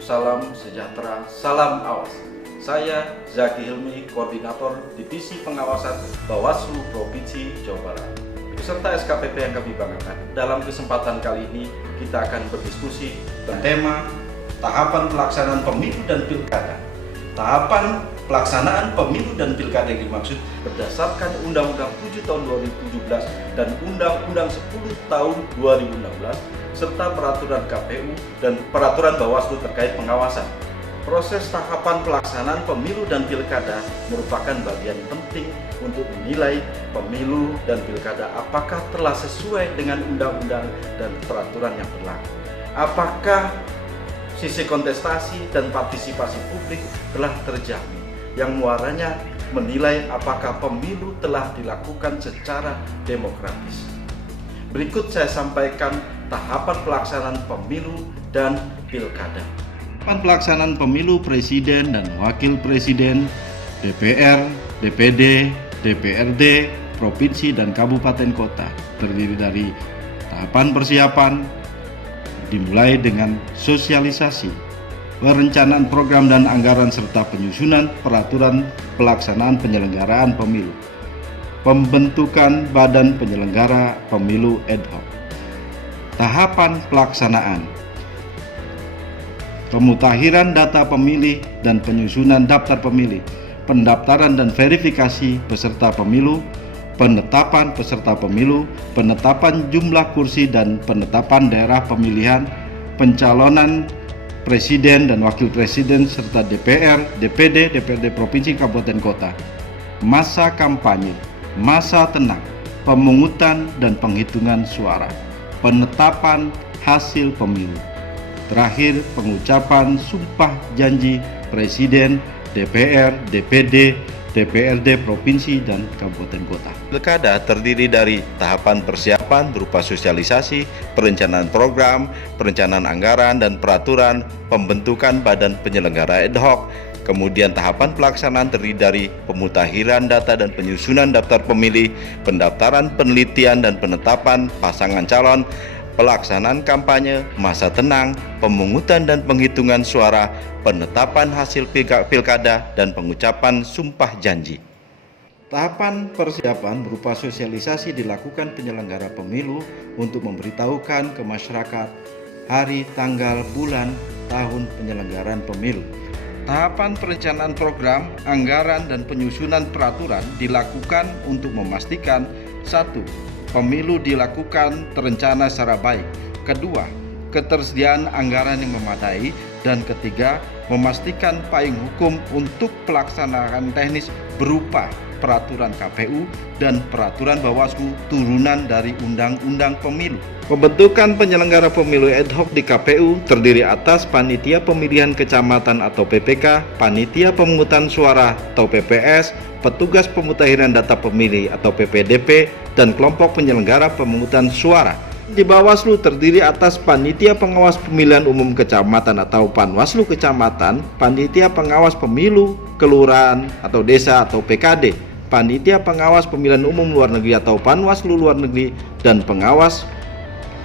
salam sejahtera, salam awas. Saya Zaki Hilmi, Koordinator Divisi Pengawasan Bawaslu Provinsi Jawa Barat. Beserta SKPP yang kami banggakan, dalam kesempatan kali ini kita akan berdiskusi tentang tema tahapan pelaksanaan pemilu dan pilkada. Tahapan pelaksanaan pemilu dan pilkada yang dimaksud berdasarkan Undang-Undang 7 tahun 2017 dan Undang-Undang 10 tahun 2016 serta peraturan KPU dan peraturan Bawaslu terkait pengawasan. Proses tahapan pelaksanaan pemilu dan pilkada merupakan bagian penting untuk menilai pemilu dan pilkada apakah telah sesuai dengan undang-undang dan peraturan yang berlaku. Apakah sisi kontestasi dan partisipasi publik telah terjamin, yang muaranya menilai apakah pemilu telah dilakukan secara demokratis. Berikut saya sampaikan tahapan pelaksanaan pemilu dan pilkada. Tahapan pelaksanaan pemilu presiden dan wakil presiden, DPR, DPD, DPRD, provinsi dan kabupaten kota terdiri dari tahapan persiapan dimulai dengan sosialisasi, perencanaan program dan anggaran serta penyusunan peraturan pelaksanaan penyelenggaraan pemilu, pembentukan badan penyelenggara pemilu ad hoc. Tahapan pelaksanaan pemutakhiran data pemilih dan penyusunan daftar pemilih, pendaftaran dan verifikasi peserta pemilu, penetapan peserta pemilu, penetapan jumlah kursi dan penetapan daerah pemilihan, pencalonan presiden dan wakil presiden serta DPR, DPD, DPRD provinsi, kabupaten kota, masa kampanye, masa tenang, pemungutan dan penghitungan suara, penetapan hasil pemilu. Terakhir, pengucapan sumpah janji presiden, DPR, DPD, DPRD provinsi dan kabupaten kota. Pilkada terdiri dari tahapan persiapan berupa sosialisasi, perencanaan program, perencanaan anggaran dan peraturan, pembentukan badan penyelenggara ad hoc. Kemudian tahapan pelaksanaan terdiri dari pemutakhiran data dan penyusunan daftar pemilih, pendaftaran, penelitian dan penetapan pasangan calon, pelaksanaan kampanye, masa tenang, pemungutan dan penghitungan suara, penetapan hasil pilkada, dan pengucapan sumpah janji. Tahapan persiapan berupa sosialisasi dilakukan penyelenggara pemilu untuk memberitahukan ke masyarakat hari, tanggal, bulan, tahun penyelenggaraan pemilu. Tahapan perencanaan program, anggaran, dan penyusunan peraturan dilakukan untuk memastikan 1. Pemilu dilakukan terencana secara baik. Kedua, ketersediaan anggaran yang memadai. Dan ketiga, memastikan payung hukum untuk pelaksanaan teknis berupa peraturan KPU dan peraturan Bawaslu turunan dari Undang-Undang Pemilu. Pembentukan penyelenggara pemilu ad hoc di KPU terdiri atas panitia pemilihan kecamatan atau PPK, panitia pemungutan suara atau PPS, petugas pemutakhiran data pemilih atau PPDP, dan kelompok penyelenggara pemungutan suara. Di Bawaslu terdiri atas panitia pengawas pemilihan umum kecamatan atau Panwaslu kecamatan, panitia pengawas pemilu kelurahan atau desa atau PKD, panitia pengawas pemilihan umum luar negeri atau Panwaslu luar negeri, dan pengawas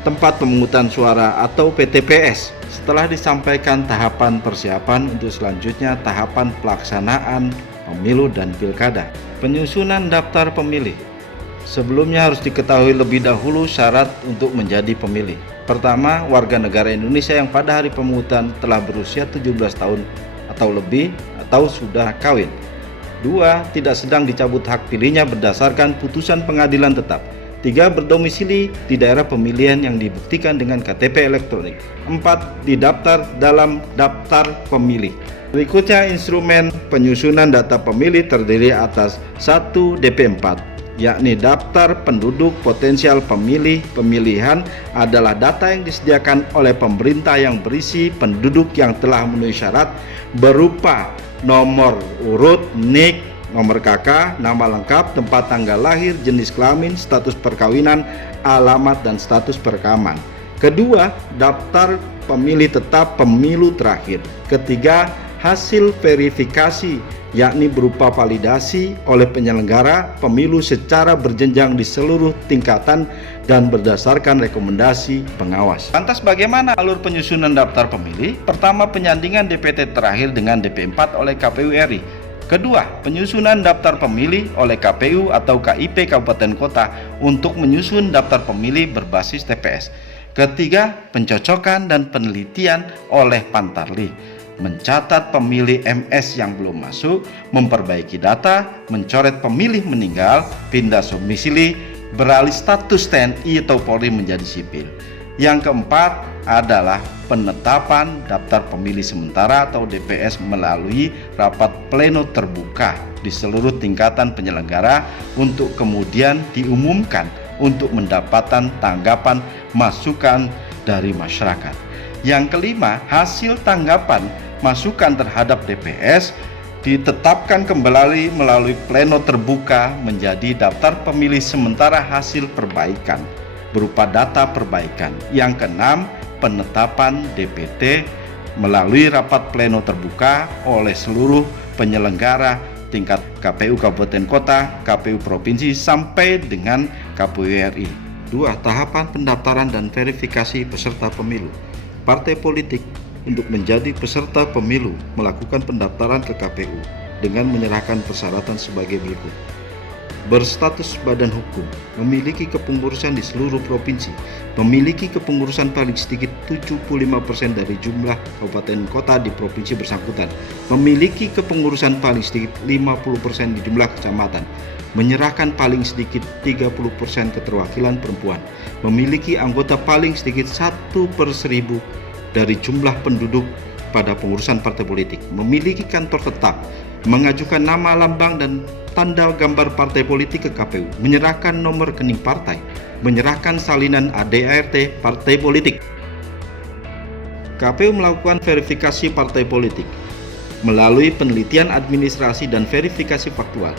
tempat pemungutan suara atau PTPS. Setelah disampaikan tahapan persiapan, untuk selanjutnya tahapan pelaksanaan pemilu dan pilkada. Penyusunan daftar pemilih. Sebelumnya harus diketahui lebih dahulu syarat untuk menjadi pemilih. Pertama, warga negara Indonesia yang pada hari pemungutan telah berusia 17 tahun atau lebih atau sudah kawin. 2. Tidak sedang dicabut hak pilihnya berdasarkan putusan pengadilan tetap. 3. Berdomisili di daerah pemilihan yang dibuktikan dengan KTP elektronik. 4. Didaftar dalam daftar pemilih. Berikutnya instrumen penyusunan data pemilih terdiri atas 1. DP4, yakni daftar penduduk potensial pemilih. Pemilihan adalah data yang disediakan oleh pemerintah yang berisi penduduk yang telah memenuhi syarat berupa nomor urut, NIK, nomor KK, nama lengkap, tempat tanggal lahir, jenis kelamin, status perkawinan, alamat, dan status perekaman. Kedua, daftar pemilih tetap pemilu terakhir. Ketiga, hasil verifikasi yakni berupa validasi oleh penyelenggara pemilu secara berjenjang di seluruh tingkatan dan berdasarkan rekomendasi pengawas. Lantas bagaimana alur penyusunan daftar pemilih? Pertama, penyandingan DPT terakhir dengan DP4 oleh KPU RI. Kedua, penyusunan daftar pemilih oleh KPU atau KIP Kabupaten Kota untuk menyusun daftar pemilih berbasis TPS. Ketiga, pencocokan dan penelitian oleh Pantarli, mencatat pemilih MS yang belum masuk, memperbaiki data, mencoret pemilih meninggal, pindah domisili, beralih status TNI atau Polri menjadi sipil. Yang keempat adalah penetapan daftar pemilih sementara atau DPS melalui rapat pleno terbuka di seluruh tingkatan penyelenggara untuk kemudian diumumkan untuk mendapatkan tanggapan masukan dari masyarakat. Yang kelima, hasil tanggapan masukan terhadap DPS ditetapkan kembali melalui pleno terbuka menjadi daftar pemilih sementara hasil perbaikan berupa data perbaikan. Yang keenam, penetapan DPT melalui rapat pleno terbuka oleh seluruh penyelenggara tingkat KPU Kabupaten Kota, KPU Provinsi sampai dengan KPU RI. 2. Tahapan pendaftaran dan verifikasi peserta pemilu. Partai politik untuk menjadi peserta pemilu melakukan pendaftaran ke KPU dengan menyerahkan persyaratan sebagai berikut. Berstatus badan hukum, memiliki kepengurusan di seluruh provinsi, memiliki kepengurusan paling sedikit 75% dari jumlah kabupaten kota di provinsi bersangkutan, memiliki kepengurusan paling sedikit 50% di jumlah kecamatan, menyerahkan paling sedikit 30% keterwakilan perempuan, memiliki anggota paling sedikit 1/1000 dari jumlah penduduk pada pengurusan partai politik, memiliki kantor tetap, mengajukan nama, lambang, dan tanda gambar partai politik ke KPU, menyerahkan nomor rekening partai, menyerahkan salinan ADART partai politik. KPU melakukan verifikasi partai politik melalui penelitian administrasi dan verifikasi faktual.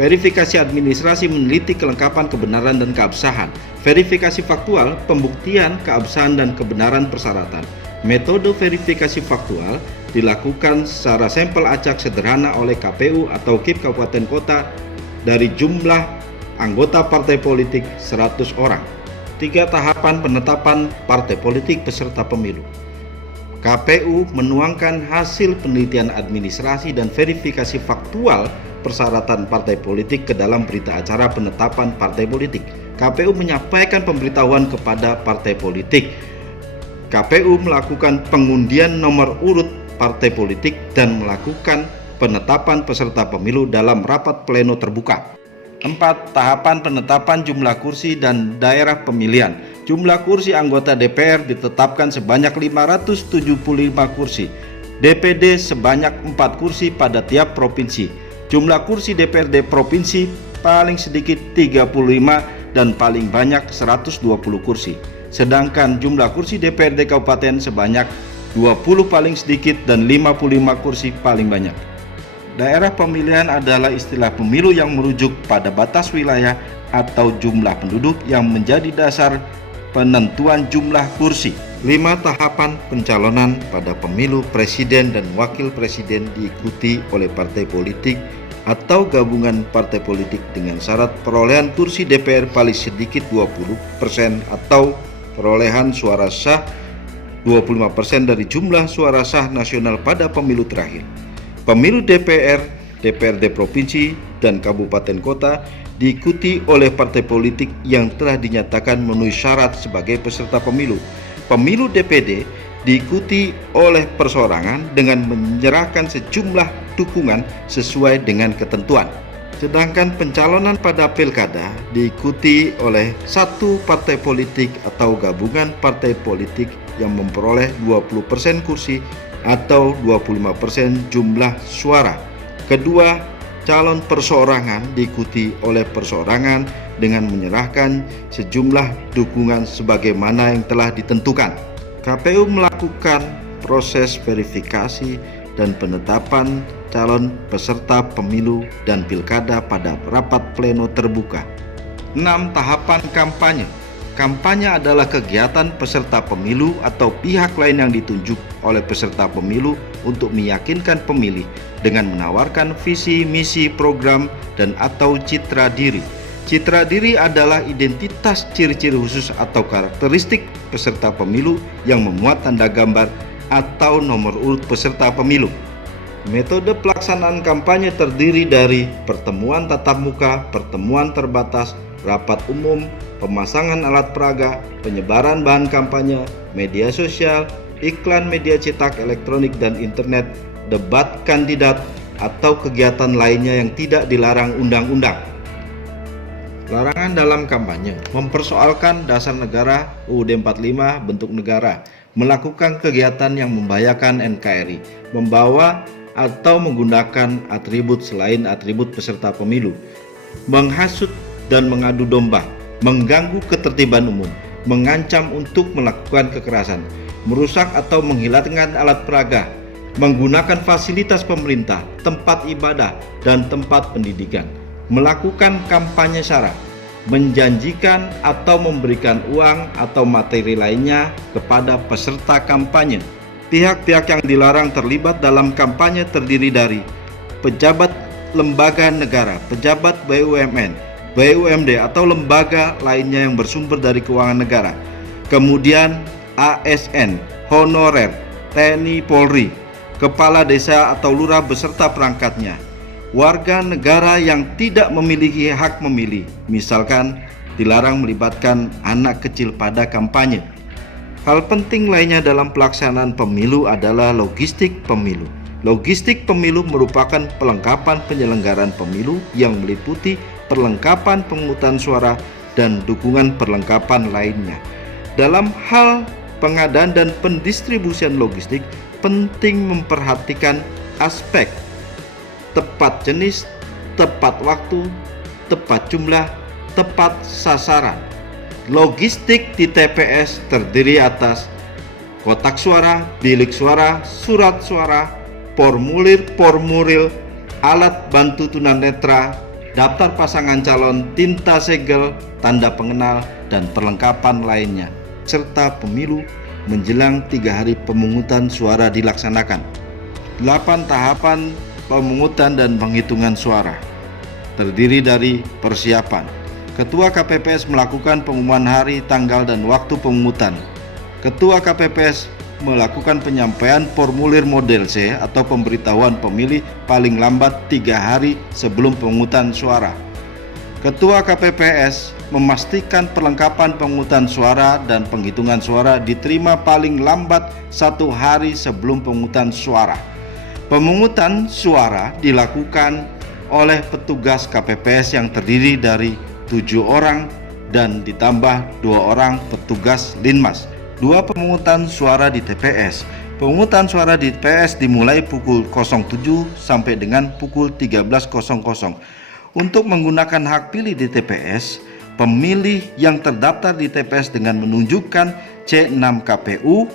Verifikasi administrasi meneliti kelengkapan, kebenaran, dan keabsahan. Verifikasi faktual, pembuktian keabsahan dan kebenaran persyaratan. Metode verifikasi faktual dilakukan secara sampel acak sederhana oleh KPU atau KIP Kabupaten Kota dari jumlah anggota partai politik 100 orang. 3. Tahapan penetapan partai politik peserta pemilu. KPU menuangkan hasil penelitian administrasi dan verifikasi faktual persyaratan partai politik ke dalam berita acara penetapan partai politik. KPU menyampaikan pemberitahuan kepada partai politik. KPU melakukan pengundian nomor urut partai politik dan melakukan penetapan peserta pemilu dalam rapat pleno terbuka. 4. Tahapan penetapan jumlah kursi dan daerah pemilihan. Jumlah kursi anggota DPR ditetapkan sebanyak 575 kursi, DPD sebanyak 4 kursi pada tiap provinsi. Jumlah kursi DPRD provinsi paling sedikit 35 dan paling banyak 120 kursi. Sedangkan jumlah kursi DPRD Kabupaten sebanyak 20 paling sedikit dan 55 kursi paling banyak. Daerah pemilihan adalah istilah pemilu yang merujuk pada batas wilayah atau jumlah penduduk yang menjadi dasar penentuan jumlah kursi. 5. Tahapan pencalonan pada pemilu presiden dan wakil presiden diikuti oleh partai politik atau gabungan partai politik dengan syarat perolehan kursi DPR paling sedikit 20% atau perolehan suara sah 25% dari jumlah suara sah nasional pada pemilu terakhir. Pemilu DPR, DPRD provinsi, dan kabupaten kota diikuti oleh partai politik yang telah dinyatakan memenuhi syarat sebagai peserta pemilu. Pemilu DPD diikuti oleh perseorangan dengan menyerahkan sejumlah dukungan sesuai dengan ketentuan. Sedangkan pencalonan pada pilkada diikuti oleh satu partai politik atau gabungan partai politik yang memperoleh 20% kursi atau 25% jumlah suara. Kedua, calon perseorangan diikuti oleh perseorangan dengan menyerahkan sejumlah dukungan sebagaimana yang telah ditentukan. KPU melakukan proses verifikasi dan penetapan calon peserta pemilu dan pilkada pada rapat pleno terbuka. 6. Tahapan kampanye. Kampanye adalah kegiatan peserta pemilu atau pihak lain yang ditunjuk oleh peserta pemilu untuk meyakinkan pemilih dengan menawarkan visi, misi, program, dan atau citra diri. Citra diri adalah identitas ciri-ciri khusus atau karakteristik peserta pemilu yang memuat tanda gambar atau nomor urut peserta pemilu. Metode pelaksanaan kampanye terdiri dari pertemuan tatap muka, pertemuan terbatas, rapat umum, pemasangan alat peraga, penyebaran bahan kampanye, media sosial, iklan media cetak, elektronik, dan internet, debat kandidat, atau kegiatan lainnya yang tidak dilarang undang-undang. Larangan dalam kampanye: mempersoalkan dasar negara UUD 45 bentuk negara, melakukan kegiatan yang membahayakan NKRI, membawa atau menggunakan atribut selain atribut peserta pemilu, menghasut dan mengadu domba, mengganggu ketertiban umum, mengancam untuk melakukan kekerasan, merusak atau menghilangkan alat peraga, menggunakan fasilitas pemerintah, tempat ibadah, dan tempat pendidikan, melakukan kampanye sara, menjanjikan atau memberikan uang atau materi lainnya kepada peserta kampanye. Pihak-pihak yang dilarang terlibat dalam kampanye terdiri dari pejabat lembaga negara, pejabat BUMN, BUMD atau lembaga lainnya yang bersumber dari keuangan negara, kemudian ASN, honorer, TNI Polri, kepala desa atau lurah beserta perangkatnya, warga negara yang tidak memiliki hak memilih, misalkan dilarang melibatkan anak kecil pada kampanye. Hal penting lainnya dalam pelaksanaan pemilu adalah logistik pemilu. Logistik pemilu merupakan pelengkapan penyelenggaraan pemilu yang meliputi perlengkapan pemungutan suara dan dukungan perlengkapan lainnya. Dalam hal pengadaan dan pendistribusian logistik, penting memperhatikan aspek tepat jenis, tepat waktu, tepat jumlah, tepat sasaran. Logistik di TPS terdiri atas kotak suara, bilik suara, surat suara, formulir, alat bantu tunanetra, daftar pasangan calon, tinta segel, tanda pengenal, dan perlengkapan lainnya, serta pemilu menjelang 3 hari pemungutan suara dilaksanakan. 8 tahapan pemungutan dan penghitungan suara terdiri dari persiapan. Ketua KPPS melakukan pengumuman hari, tanggal, dan waktu pemungutan. Ketua KPPS melakukan penyampaian formulir model C atau pemberitahuan pemilih paling lambat 3 hari sebelum pemungutan suara. Ketua KPPS memastikan perlengkapan pemungutan suara dan penghitungan suara diterima paling lambat 1 hari sebelum pemungutan suara. Pemungutan suara dilakukan oleh petugas KPPS yang terdiri dari 7 orang dan ditambah 2 orang petugas Linmas. 2 pemungutan suara di TPS. Pemungutan suara di TPS dimulai pukul 07 sampai dengan pukul 13.00. Untuk menggunakan hak pilih di TPS, pemilih yang terdaftar di TPS dengan menunjukkan C6 KPU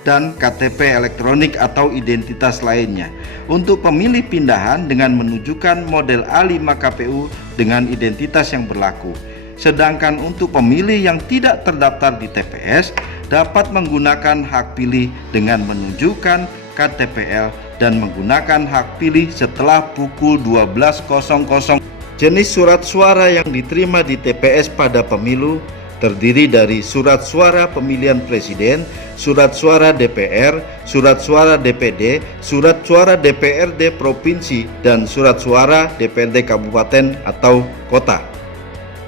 dan KTP elektronik atau identitas lainnya. Untuk pemilih pindahan dengan menunjukkan model A5 KPU dengan identitas yang berlaku. Sedangkan untuk pemilih yang tidak terdaftar di TPS dapat menggunakan hak pilih dengan menunjukkan KTPL dan menggunakan hak pilih setelah pukul 12.00. Jenis surat suara yang diterima di TPS pada pemilu terdiri dari surat suara pemilihan presiden, surat suara DPR, surat suara DPD, surat suara DPRD provinsi, dan surat suara DPRD kabupaten atau kota.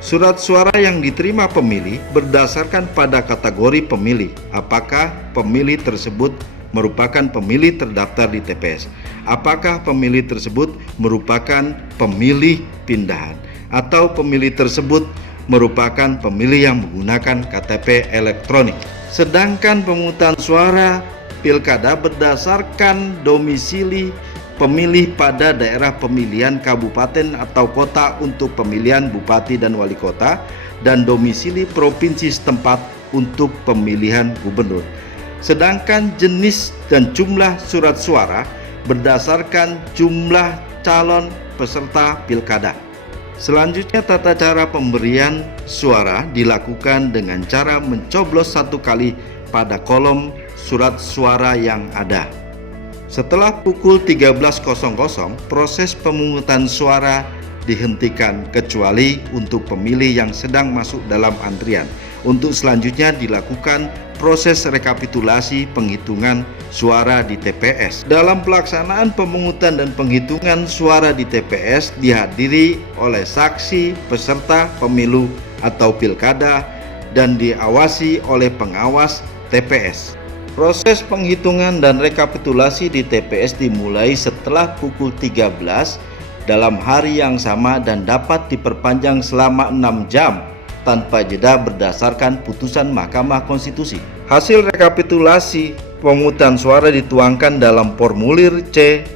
Surat suara yang diterima pemilih berdasarkan pada kategori pemilih, apakah pemilih tersebut merupakan pemilih terdaftar di TPS, apakah pemilih tersebut merupakan pemilih pindahan, atau pemilih tersebut merupakan pemilih yang menggunakan KTP elektronik. Sedangkan pemungutan suara pilkada berdasarkan domisili pemilih pada daerah pemilihan kabupaten atau kota untuk pemilihan bupati dan wali kota, dan domisili provinsi setempat untuk pemilihan gubernur. Sedangkan jenis dan jumlah surat suara berdasarkan jumlah calon peserta pilkada. Selanjutnya, tata cara pemberian suara dilakukan dengan cara mencoblos 1 kali pada kolom surat suara yang ada. Setelah pukul 13.00, proses pemungutan suara dihentikan kecuali untuk pemilih yang sedang masuk dalam antrian. Untuk selanjutnya dilakukan proses rekapitulasi penghitungan suara di TPS. Dalam pelaksanaan pemungutan dan penghitungan suara di TPS dihadiri oleh saksi peserta pemilu atau pilkada dan diawasi oleh pengawas TPS. Proses penghitungan dan rekapitulasi di TPS dimulai setelah pukul 13 dalam hari yang sama dan dapat diperpanjang selama 6 jam tanpa jeda berdasarkan putusan Mahkamah Konstitusi. Hasil rekapitulasi pemungutan suara dituangkan dalam formulir C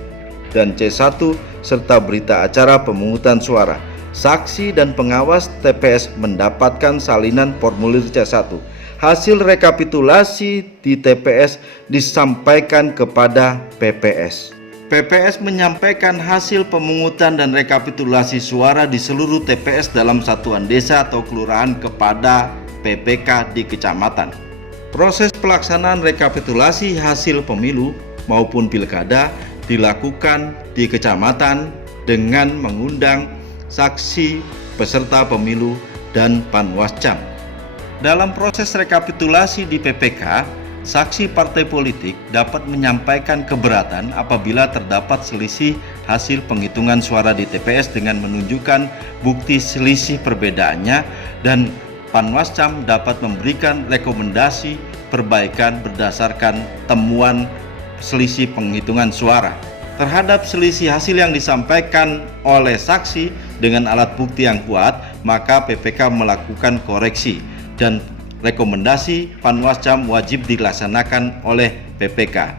dan C1 serta berita acara pemungutan suara. Saksi dan pengawas TPS mendapatkan salinan formulir C1. Hasil rekapitulasi di TPS disampaikan kepada PPS. PPS menyampaikan hasil pemungutan dan rekapitulasi suara di seluruh TPS dalam satuan desa atau kelurahan kepada PPK di kecamatan. Proses pelaksanaan rekapitulasi hasil pemilu maupun pilkada dilakukan di kecamatan dengan mengundang saksi peserta pemilu dan panwascam. Dalam proses rekapitulasi di PPK, saksi partai politik dapat menyampaikan keberatan apabila terdapat selisih hasil penghitungan suara di TPS dengan menunjukkan bukti selisih perbedaannya, dan panwascam dapat memberikan rekomendasi perbaikan berdasarkan temuan selisih penghitungan suara. Terhadap selisih hasil yang disampaikan oleh saksi dengan alat bukti yang kuat, maka PPK melakukan koreksi dan rekomendasi panwascam wajib dilaksanakan oleh PPK.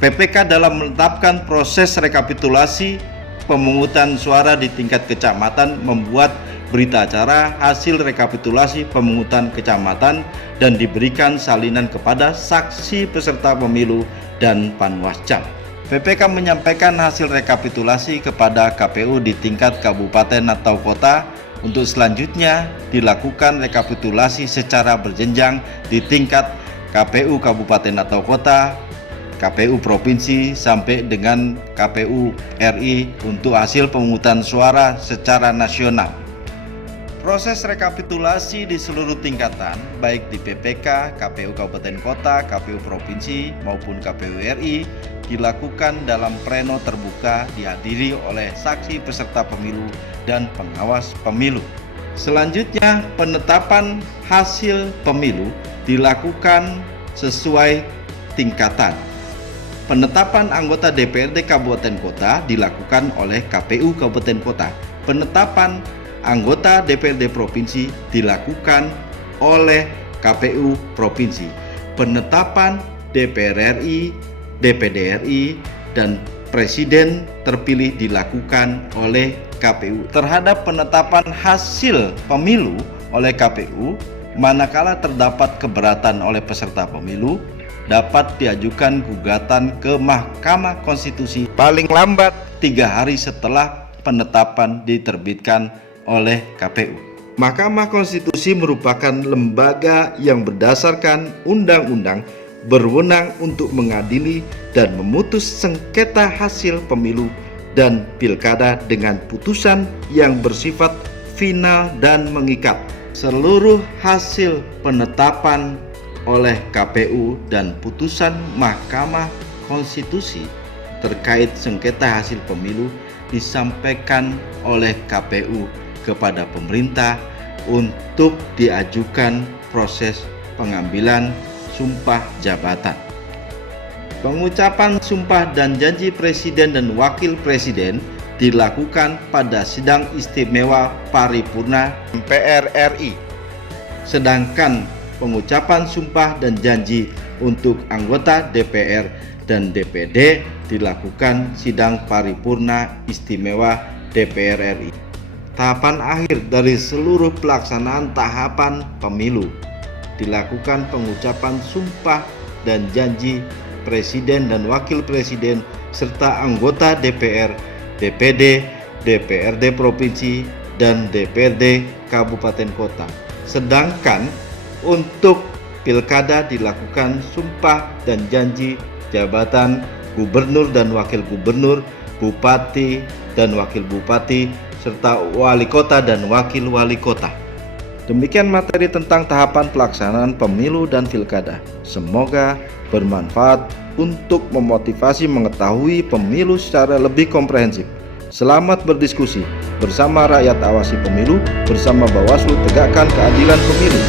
PPK dalam menetapkan proses rekapitulasi pemungutan suara di tingkat kecamatan membuat berita acara hasil rekapitulasi pemungutan kecamatan dan diberikan salinan kepada saksi peserta pemilu dan panwascam. PPK menyampaikan hasil rekapitulasi kepada KPU di tingkat kabupaten atau kota. Untuk selanjutnya dilakukan rekapitulasi secara berjenjang di tingkat KPU kabupaten atau kota, KPU provinsi sampai dengan KPU RI untuk hasil pemungutan suara secara nasional. Proses rekapitulasi di seluruh tingkatan baik di PPK, KPU kabupaten kota, KPU provinsi maupun KPU RI dilakukan dalam pleno terbuka dihadiri oleh saksi peserta pemilu dan pengawas pemilu. Selanjutnya, penetapan hasil pemilu dilakukan sesuai tingkatan. Penetapan anggota DPRD Kabupaten Kota dilakukan oleh KPU Kabupaten Kota. Penetapan anggota DPRD Provinsi dilakukan oleh KPU Provinsi. Penetapan DPR RI, DPD RI, dan Presiden terpilih dilakukan oleh KPU. Terhadap penetapan hasil pemilu oleh KPU, manakala terdapat keberatan oleh peserta pemilu, dapat diajukan gugatan ke Mahkamah Konstitusi paling lambat 3 hari setelah penetapan diterbitkan oleh KPU. Mahkamah Konstitusi merupakan lembaga yang berdasarkan undang-undang berwenang untuk mengadili dan memutus sengketa hasil pemilu dan pilkada dengan putusan yang bersifat final dan mengikat. Seluruh hasil penetapan oleh KPU dan putusan Mahkamah Konstitusi terkait sengketa hasil pemilu disampaikan oleh KPU kepada pemerintah untuk diajukan proses pengambilan sumpah jabatan. Pengucapan sumpah dan janji Presiden dan Wakil Presiden dilakukan pada sidang istimewa paripurna MPR RI. Sedangkan pengucapan sumpah dan janji untuk anggota DPR dan DPD dilakukan sidang paripurna istimewa DPR RI. Tahapan akhir dari seluruh pelaksanaan tahapan pemilu dilakukan pengucapan sumpah dan janji Presiden dan Wakil Presiden serta anggota DPR, DPD, DPRD Provinsi, dan DPRD kabupaten kota. Sedangkan untuk pilkada dilakukan sumpah dan janji jabatan gubernur dan wakil gubernur, bupati dan wakil bupati, serta wali kota dan wakil wali kota. Demikian materi tentang tahapan pelaksanaan pemilu dan pilkada. Semoga bermanfaat untuk memotivasi mengetahui pemilu secara lebih komprehensif. Selamat berdiskusi bersama rakyat, awasi pemilu, bersama Bawaslu, tegakkan keadilan pemilu.